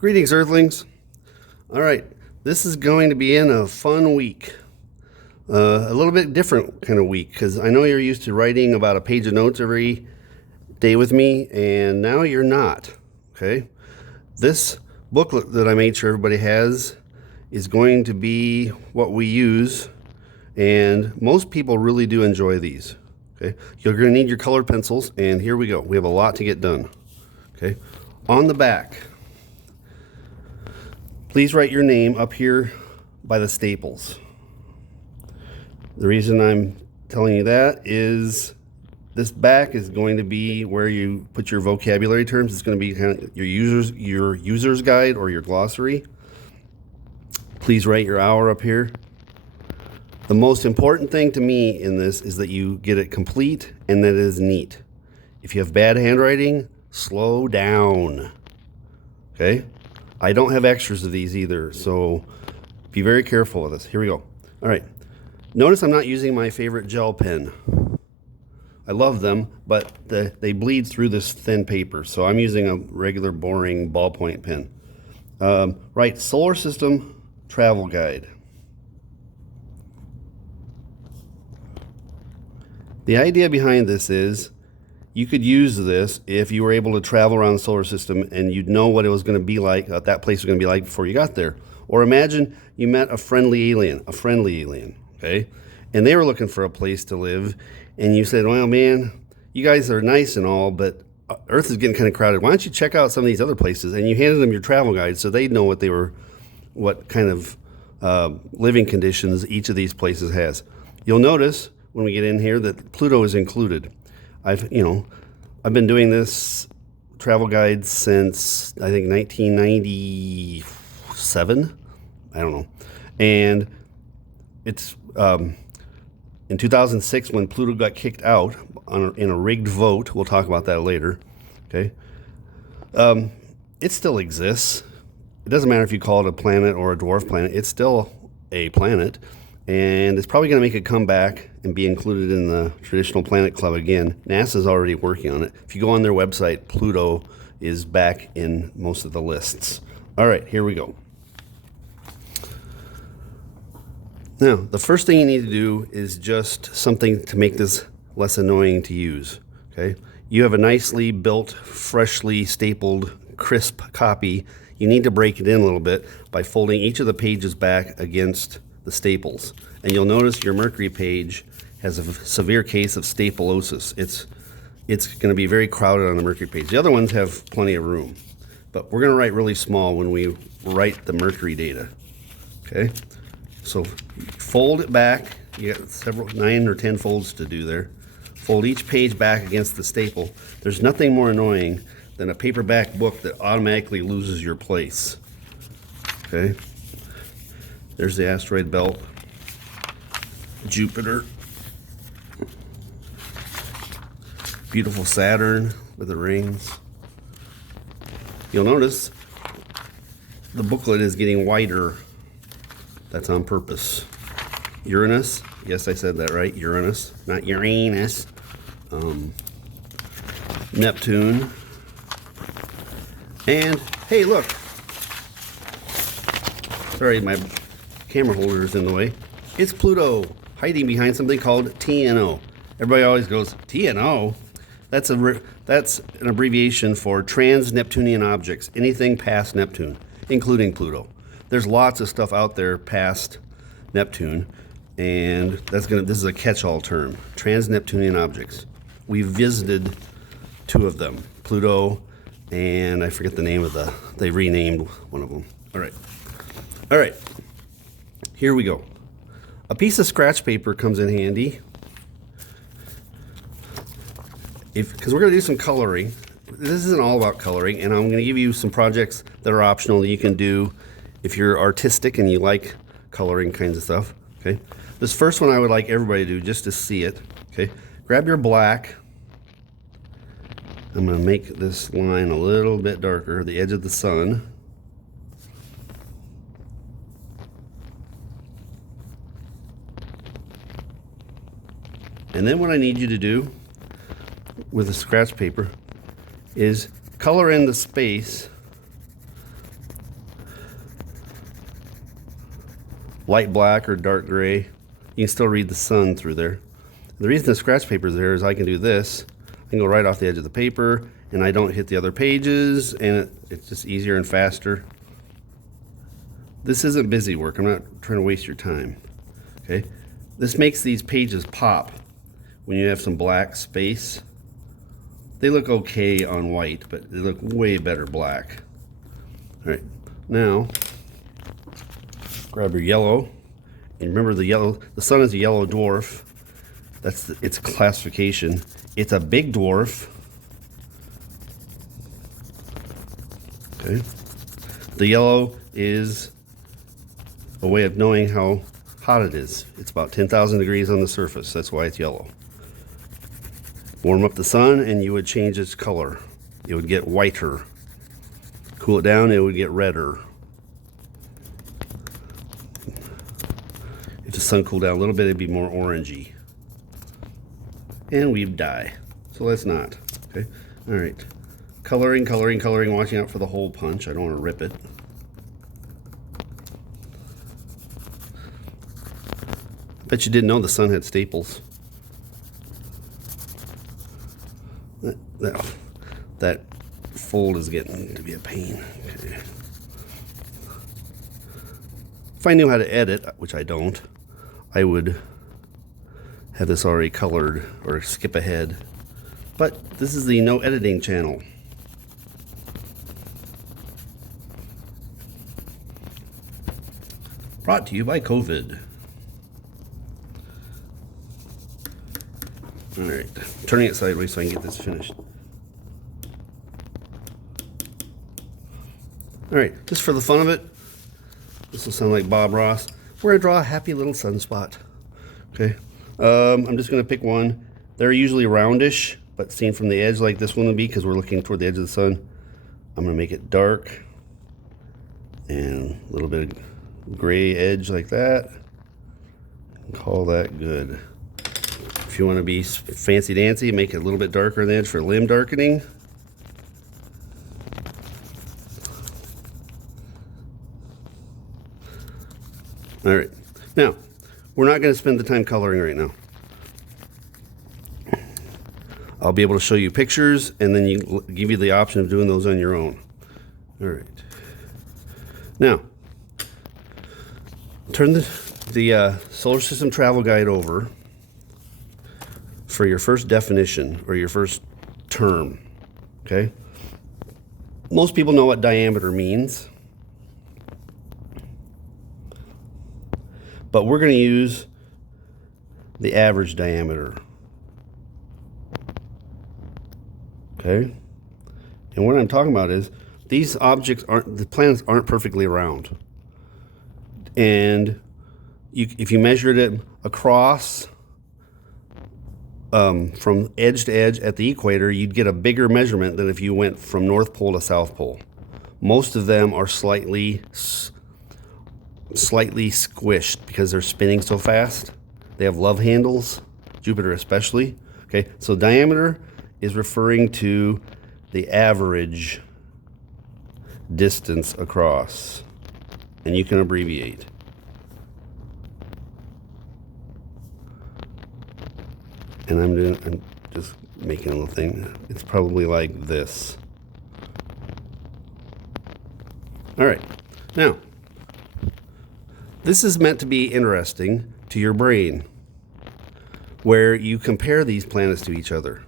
Greetings, Earthlings. All right, this is going to be in a fun week. A little bit different kind of week because I know you're used to writing about a page of notes every day with me, and now you're not. Okay? This booklet that I made sure everybody has is going to be what we use, and most people really do enjoy these. Okay? You're going to need your colored pencils, and here we go. We have a lot to get done. Okay? On the back, please write your name up here by the staples. The reason I'm telling you that is this back is going to be where you put your vocabulary terms. It's going to be kind of your user's guide or your glossary. Please write your hour up here. The most important thing to me in this is that you get it complete and that it is neat. If you have bad handwriting, slow down. Okay? I don't have extras of these either, so be very careful with this. Here we go. All right. Notice I'm not using my favorite gel pen. I love them, but they bleed through this thin paper, so I'm using a regular boring ballpoint pen. Right, Solar System Travel Guide. The idea behind this is you could use this if you were able to travel around the solar system and you'd know what it was going to be like, what that place was going to be like before you got there. Or imagine you met a friendly alien, okay? And they were looking for a place to live, and you said, well, man, you guys are nice and all, but Earth is getting kind of crowded. Why don't you check out some of these other places? And you handed them your travel guide so they'd know what kind of living conditions each of these places has. You'll notice when we get in here that Pluto is included. I've been doing this travel guide since I think 1997. I don't know. And it's in 2006 when Pluto got kicked out in a rigged vote. We'll talk about that later. Okay. It still exists. It doesn't matter if you call it a planet or a dwarf planet. It's still a planet. And it's probably going to make a comeback and be included in the traditional planet club again. NASA's already working on it. If you go on their website, Pluto is back in most of the lists. All right, here we go. Now, the first thing you need to do is just something to make this less annoying to use. Okay? You have a nicely built, freshly stapled, crisp copy. You need to break it in a little bit by folding each of the pages back against the staples. And you'll notice your Mercury page has a severe case of stapleosis. It's going to be very crowded on the Mercury page. The other ones have plenty of room, but we're going to write really small when we write the Mercury data. Okay, so fold it back. You got 9 or 10 folds to do there. Fold each page back against the staple. There's nothing more annoying than a paperback book that automatically loses your place. Okay. There's the asteroid belt, Jupiter, beautiful Saturn with the rings. You'll notice the booklet is getting wider. That's on purpose. Uranus, yes, I said that right, Uranus, not Uranus. Neptune. And, hey, look. Sorry, my camera holder is in the way. It's Pluto hiding behind something called TNO. Everybody always goes, TNO? That's an abbreviation for trans-Neptunian objects, anything past Neptune, including Pluto. There's lots of stuff out there past Neptune, and this is a catch-all term, trans-Neptunian objects. We visited 2 of them, Pluto, and I forget the name of they renamed one of them. All right. Here we go. A piece of scratch paper comes in handy because we're going to do some coloring. This isn't all about coloring, and I'm going to give you some projects that are optional that you can do if you're artistic and you like coloring kinds of stuff. Okay. This first one I would like everybody to do just to see it. Okay. Grab your black. I'm going to make this line a little bit darker, the edge of the sun. And then what I need you to do with the scratch paper is color in the space light black or dark gray. You can still read the sun through there. The reason the scratch paper is there is I can do this. I can go right off the edge of the paper, and I don't hit the other pages, and it's just easier and faster. This isn't busy work. I'm not trying to waste your time. Okay, this makes these pages pop when you have some black space. They look okay on white, but they look way better black. All right, now grab your yellow, and remember the sun is a yellow dwarf. That's its classification. It's a big dwarf. Okay, the yellow is a way of knowing how hot it is. It's about 10,000 degrees on the surface. That's why it's yellow. Warm up the sun and you would change its color. It would get whiter. Cool it down, it would get redder. If the sun cooled down a little bit, it'd be more orangey. And we'd die. So let's not. Okay. All right. Coloring, coloring, coloring, watching out for the hole punch. I don't want to rip it. Bet you didn't know the sun had staples. That fold is getting to be a pain. Okay. If I knew how to edit, which I don't, I would have this already colored or skip ahead. But this is the no editing channel. Brought to you by COVID. All right, turning it sideways so I can get this finished. All right, just for the fun of it, this will sound like Bob Ross. We're gonna draw a happy little sunspot. Okay, I'm just gonna pick one. They're usually roundish, but seen from the edge like this one will be, because we're looking toward the edge of the sun. I'm gonna make it dark and a little bit of gray edge like that. Call that good. If you want to be fancy dancy, make it a little bit darker on the edge for limb darkening. All right, now we're not going to spend the time coloring right now. I'll be able to show you pictures and then give you the option of doing those on your own. All right. Now, turn the Solar System Travel Guide over for your first definition or your first term, okay? Most people know what diameter means, but we're going to use the average diameter, okay? And what I'm talking about is these objects the planets aren't perfectly round. And if you measured it across from edge to edge at the equator, you'd get a bigger measurement than if you went from North Pole to South Pole. Most of them are slightly squished because they're spinning so fast. They have love handles, Jupiter especially. Okay, so diameter is referring to the average distance across, and you can abbreviate. And I'm just making a little thing. It's probably like this. All right, now this is meant to be interesting to your brain, where you compare these planets to each other.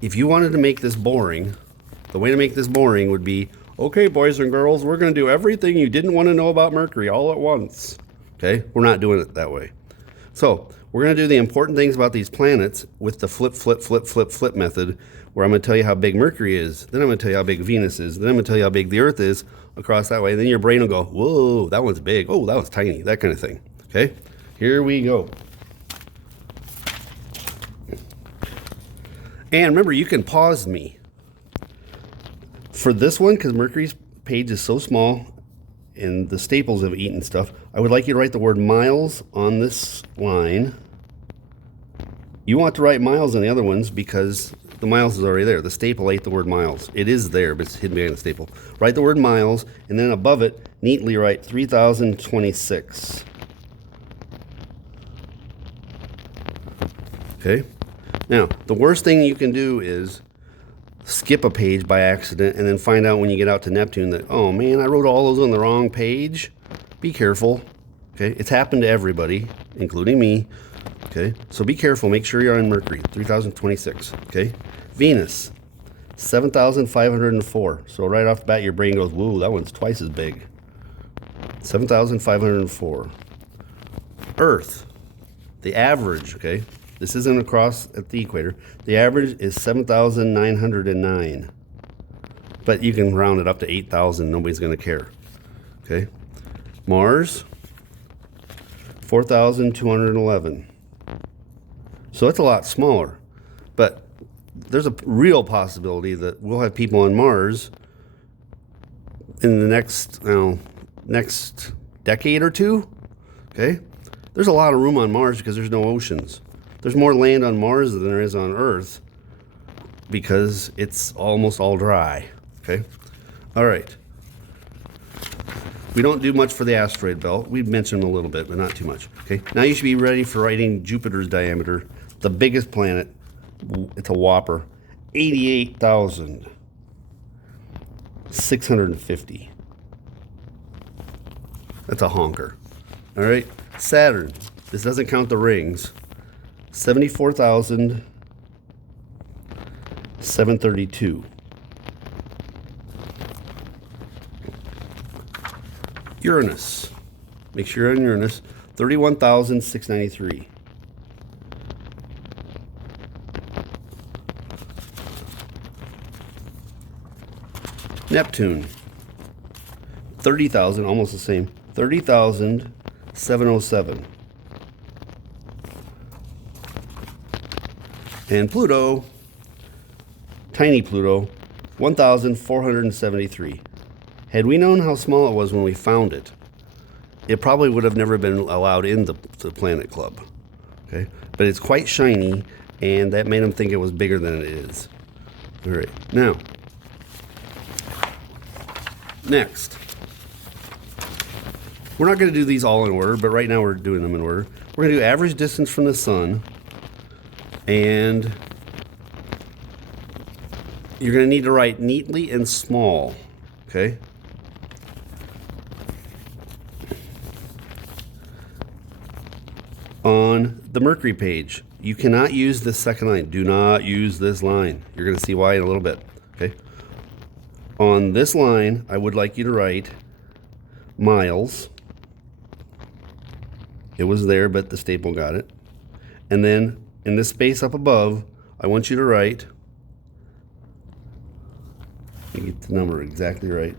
If you wanted to make this boring, the way to make this boring would be, okay, boys and girls, we're going to do everything you didn't want to know about Mercury all at once. Okay, we're not doing it that way. So we're going to do the important things about these planets with the flip method, where I'm going to tell you how big Mercury is, then I'm going to tell you how big Venus is, then I'm going to tell you how big the Earth is across that way. Then your brain will go, whoa, that one's big. Oh, that one's tiny, that kind of thing. Okay, here we go. And remember, you can pause me for this one, because Mercury's page is so small and the staples have eaten stuff. I would like you to write the word miles on this line. You want to write miles on the other ones because the miles is already there. The staple ate the word miles. It is there, but it's hidden behind the staple. Write the word miles, and then above it, neatly write 3026. Okay? Now, the worst thing you can do is skip a page by accident and then find out when you get out to Neptune that, oh man, I wrote all those on the wrong page. Be careful. Okay? It's happened to everybody, including me. Okay? So be careful. Make sure you're on Mercury, 3026. Okay? Venus, 7,504. So right off the bat, your brain goes, whoa, that one's twice as big. 7,504. Earth, the average, okay? This isn't across at the equator. The average is 7,909. But you can round it up to 8,000. Nobody's going to care. Okay? Mars, 4,211. So it's a lot smaller. But there's a real possibility that we'll have people on Mars in the next decade or two. Okay? There's a lot of room on Mars because there's no oceans. There's more land on Mars than there is on Earth because it's almost all dry. Okay? All right. We don't do much for the asteroid belt. We've mentioned a little bit, but not too much. Okay? Now you should be ready for writing Jupiter's diameter, the biggest planet. It's a whopper. 88,650. That's a honker. All right? Saturn. This doesn't count the rings. 74,732. Uranus. Make sure you're on Uranus. 31,693. Neptune. 30,000, almost the same. 30,707. And Pluto, tiny Pluto, 1,473. Had we known how small it was when we found it, it probably would have never been allowed in the Planet Club. Okay? But it's quite shiny, and that made them think it was bigger than it is. All right. Now, next. We're not going to do these all in order, but right now we're doing them in order. We're going to do average distance from the sun. And you're going to need to write neatly and small, okay? On the Mercury page, you cannot use this second line. Do not use this line. You're going to see why in a little bit, okay? On this line, I would like you to write miles. It was there, but the staple got it. And then in this space up above, I want you to write, let me get the number exactly right,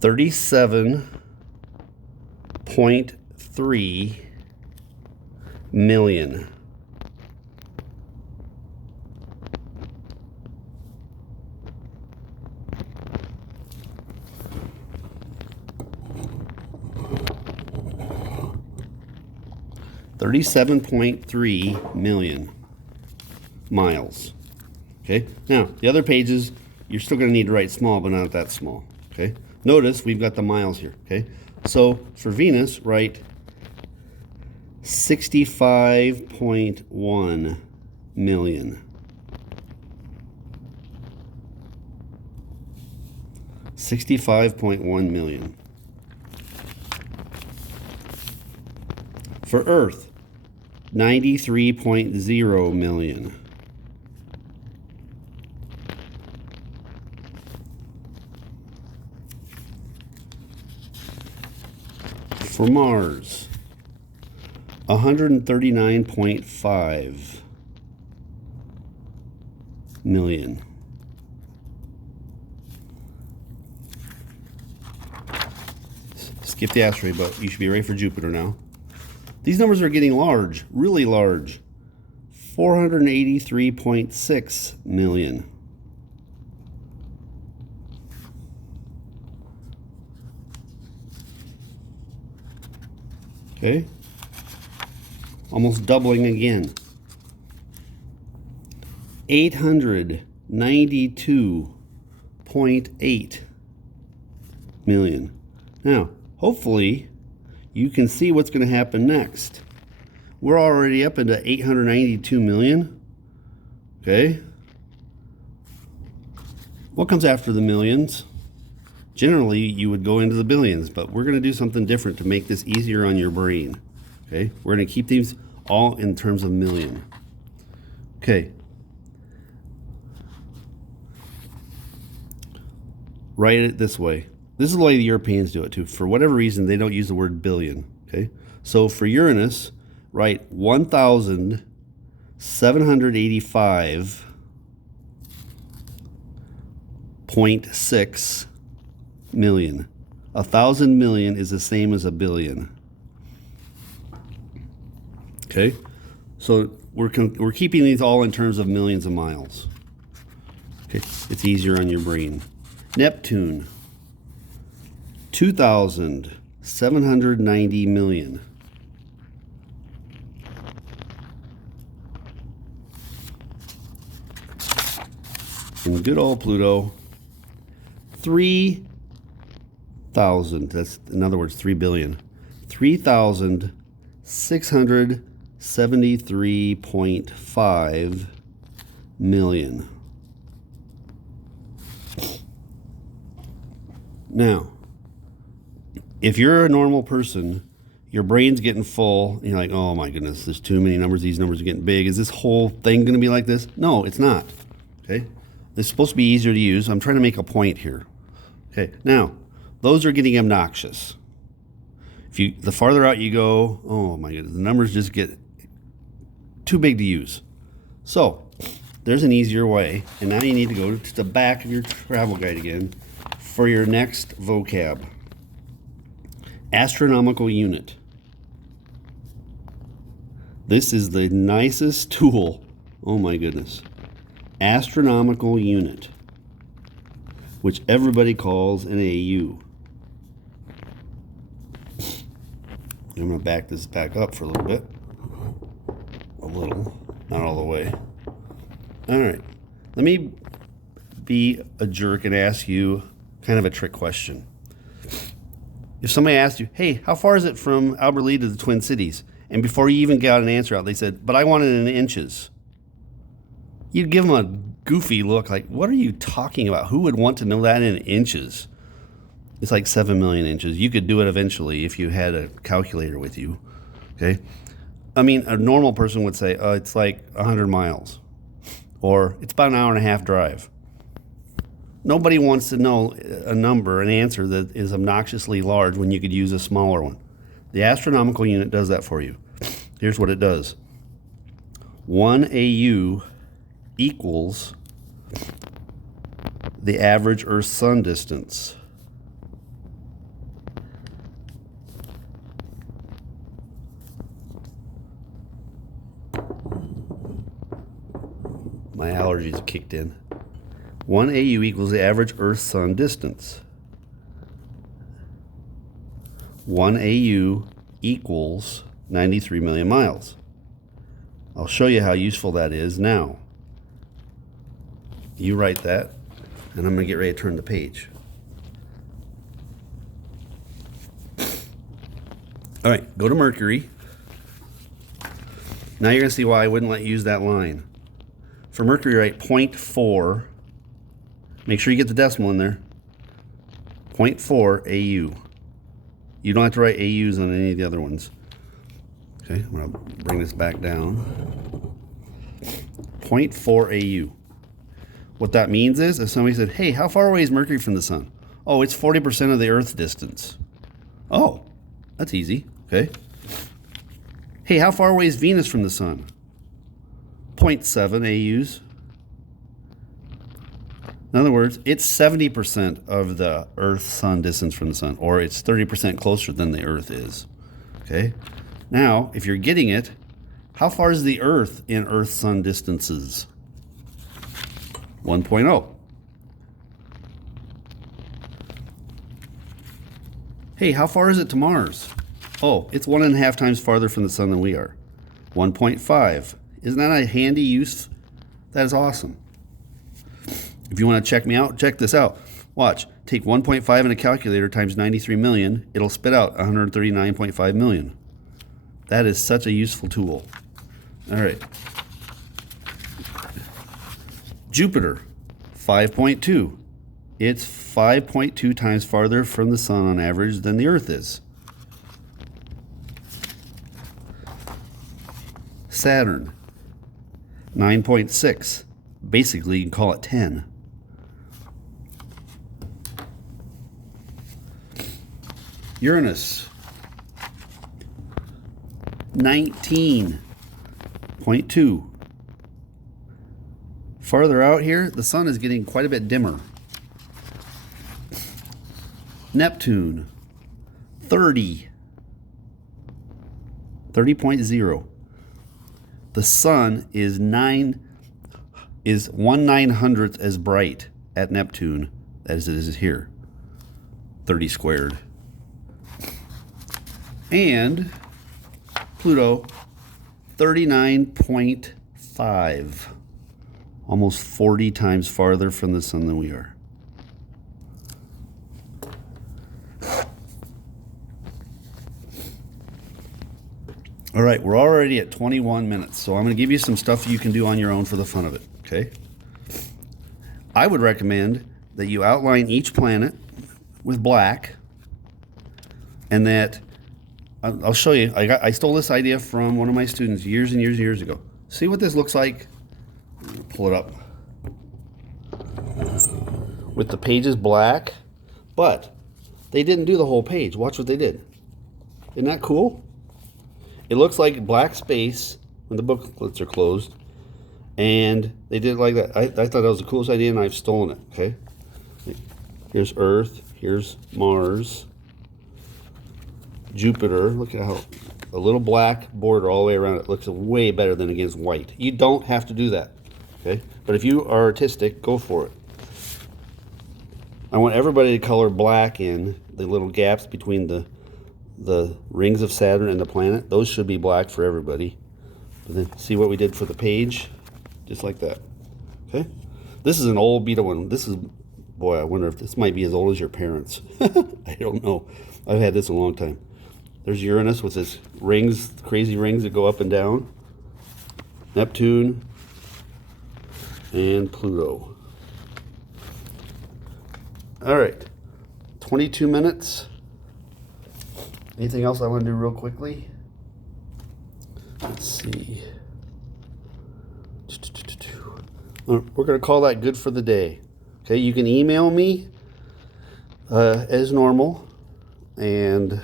37.3 million. $37.3 million miles. Okay, now the other pages, you're still going to need to write small, but not that small. Okay, notice we've got the miles here. Okay, so for Venus, write 65.1 million. 65.1 million. For Earth, 93.0 million. For Mars, 139.5 million. Skip the asteroid, but you should be ready for Jupiter now. These numbers are getting large, really large. 483.6 million. Okay, almost doubling again. 892.8 million. Now, hopefully, you can see what's going to happen next. We're already up into 892 million. Okay. What comes after the millions? Generally, you would go into the billions, but we're going to do something different to make this easier on your brain. Okay. We're going to keep these all in terms of million. Okay. Write it this way. This is the way the Europeans do it too. For whatever reason, they don't use the word billion. Okay. So for Uranus, write 1,785.6 million. 1,000 million is the same as a billion. Okay. So we're keeping these all in terms of millions of miles. Okay. It's easier on your brain. Neptune, 2,790 million. And good old Pluto, 3,000, that's in other words 3 billion, 3,673.5 million. Now, if you're a normal person, your brain's getting full, and you're like, oh my goodness, there's too many numbers, these numbers are getting big. Is this whole thing going to be like this? No, it's not. Okay? It's supposed to be easier to use. I'm trying to make a point here. Okay, now, those are getting obnoxious. The farther out you go, oh my goodness, the numbers just get too big to use. So, there's an easier way, and now you need to go to the back of your travel guide again for your next vocab. Astronomical unit. This is the nicest tool. Oh my goodness. Astronomical unit, which everybody calls an AU. I'm going to back this back up for a little bit. A little, not all the way. All right. Let me be a jerk and ask you kind of a trick question. If somebody asked you, hey, how far is it from Albert Lea to the Twin Cities? And before you even got an answer out, they said, but I want it in inches. You'd give them a goofy look like, what are you talking about? Who would want to know that in inches? It's like 7 million inches. You could do it eventually if you had a calculator with you. Okay? I mean, a normal person would say, it's like 100 miles. Or it's about an hour and a half drive. Nobody wants to know a number, an answer that is obnoxiously large when you could use a smaller one. The astronomical unit does that for you. Here's what it does. 1 AU equals the average Earth-Sun distance. My allergies kicked in. 1 AU equals the average Earth-Sun distance. 1 AU equals 93 million miles. I'll show you how useful that is now. You write that, and I'm going to get ready to turn the page. All right, go to Mercury. Now you're going to see why I wouldn't let you use that line. For Mercury, write 0.4. Make sure you get the decimal in there. 0.4 AU. You don't have to write AUs on any of the other ones. Okay, I'm going to bring this back down. 0.4 AU. What that means is, if somebody said, hey, how far away is Mercury from the sun? Oh, it's 40% of the Earth distance. Oh, that's easy. Okay. Hey, how far away is Venus from the sun? 0.7 AUs. In other words, it's 70% of the Earth-Sun distance from the sun, or it's 30% closer than the Earth is. Okay? Now, if you're getting it, how far is the Earth in Earth-Sun distances? 1.0. Hey, how far is it to Mars? Oh, it's 1.5 times farther from the sun than we are. 1.5. Isn't that a handy use? That is awesome. If you want to check me out, check this out. Watch. Take 1.5 in a calculator times 93 million. It'll spit out 139.5 million. That is such a useful tool. All right. Jupiter, 5.2. It's 5.2 times farther from the sun on average than the Earth is. Saturn, 9.6. Basically, you can call it 10. Uranus, 19.2. Farther out here, the sun is getting quite a bit dimmer. Neptune, 30.0. The sun is 1/900th as bright at Neptune as it is here. 30 squared. And Pluto, 39.5. Almost 40 times farther from the sun than we are. All right, we're already at 21 minutes, so I'm going to give you some stuff you can do on your own for the fun of it, okay? I would recommend that you outline each planet with black, and that I'll show you. I stole this idea from one of my students years and years and years ago. See what this looks like? Pull it up. With the pages black, but they didn't do the whole page. Watch what they did. Isn't that cool? It looks like black space when the booklets are closed, and they did it like that. I thought that was the coolest idea, and I've stolen it, okay? Here's Earth, here's Mars, Jupiter. Look at how a little black border all the way around it looks way better than against white. You don't have to do that, okay? But if you are artistic, go for it. I want everybody to color black in the little gaps between the rings of Saturn and the planet. Those should be black for everybody. But then see what we did for the page? Just like that. Okay? This is an old beta one. This is, boy, I wonder if this might be as old as your parents. I don't know. I've had this a long time. There's Uranus with its rings, crazy rings that go up and down. Neptune. And Pluto. All right. 22 minutes. Anything else I want to do real quickly? Let's see. We're going to call that good for the day. Okay, you can email me as normal, and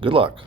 good luck.